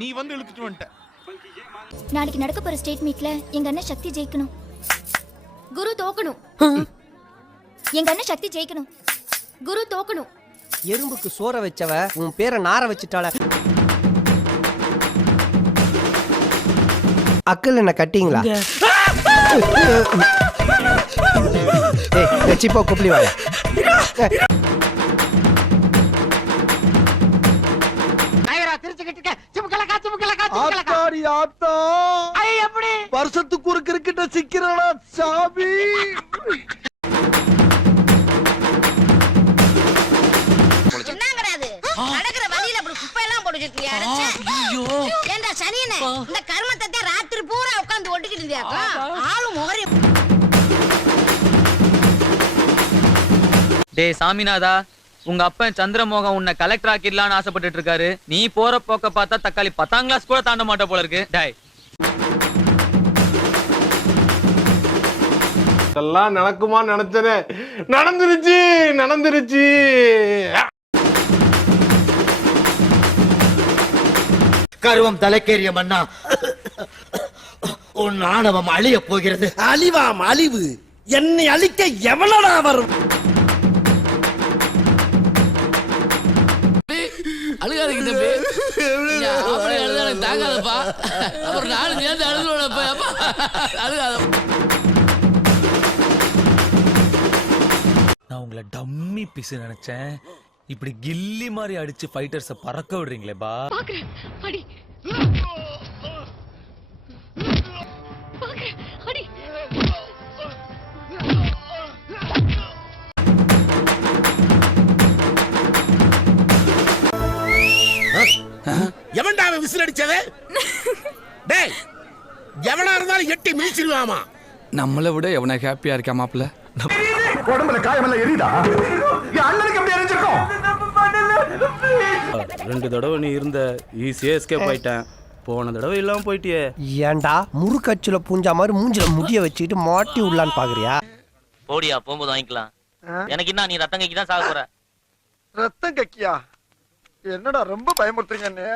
நீ வந்து இழுத்துட்டு வந்துட்ட. நாளைக்கு நடக்க போற ஸ்டேட் மீட்ல எங்க அண்ணன் சக்தி ஜெயிக்கணும். குரு தோக்கணும். எங்க அண்ணன் சக்தி ஜெயிக்கணும். குரு தோக்கணும். எறும்புக்கு சோற வச்சவ உன் பேரை நார வச்சுட்டாள. அக்கல் என்ன கட்டிங்களா? சிப்போ குப்ளி வாங்க. வருஷத்துக்கு ஒரு கிரிக்கெட்ட சிக்கிறடா சாமி. நடக்கிற வழியில அப்படி குப்பை எல்லாம் போட்டு வச்சிருக்கியா? ஏண்டா சனியனே, இந்த கர்மத்தை ராத்திரி பூரா உட்கார்ந்து ஒட்டிக்கிட்டு இருந்தியாக்கா? ஆளு முகரி. டேய் சாமிநாதா, உங்க அப்பன் சந்திரமோகன் உன்னை கலெக்டர் ஆக்கிடலான்னு ஆசைப்பட்டு இருக்காரு. நீ போற போக்க பார்த்தா தக்காளி 10ஆம் கிளாஸ் கூட தாண்ட மாட்ட போல இருக்கு. டேய் எல்லாம் நடக்குமா நினைச்சனே, நடந்துருச்சு நடந்துருச்சு. கருவம் தலைக்கேறிய மன்னா, உன் ஆணவம் அழிய போகிறது. அழிவாம் அழிவு. என்னை அழிக்க எவனடா வரும்? அழுகாதீங்க தம்பி, அப்படி அழுதா எனக்கு தாங்காதப்பா. அப்புறம் நாலு சேர்ந்து அழுதுனப்பா. அழுகாத. நான் உங்களை டம்மி பீஸ் நினைச்சேன். இப்படி கில்லி மாதிரி அடிச்சு ஃபைட்டர்ஸ பறக்க விடுறீங்களே பா. எவன்டா விசில் அடிச்சது? டேய், எவனா இருந்தாலும் எட்டி மிதிச்சிருவாமா. நம்மளை விட எவனை ஹாப்பியா இருக்கா மாப்பிள்ள? உடம்புல காயமெல்லாம் எரியுதா? என் அண்ணனுக்கு எப்படி எரிஞ்சிருக்கும்? 2 தடவை நீ இருந்த ஈஸியா எஸ்கேப் ஆயிட்டேன். போன தடவை இல்லாம போயிட்டியே. ஏன்டா முறுக்கச்சுல பூஞ்சா மாதிரி மூஞ்சில முடிய வச்சுக்கிட்டு மாட்டி உள்ளான்னு பாக்குறியா? போடியா, போகும்போது வாங்கிக்கலாம். எனக்கு என்ன, நீ ரத்தம் கைக்கு தான் சாக போற. ரத்தம் கக்கியா? என்னடா ரொம்ப பயமுறுத்துறீங்க அண்ணே.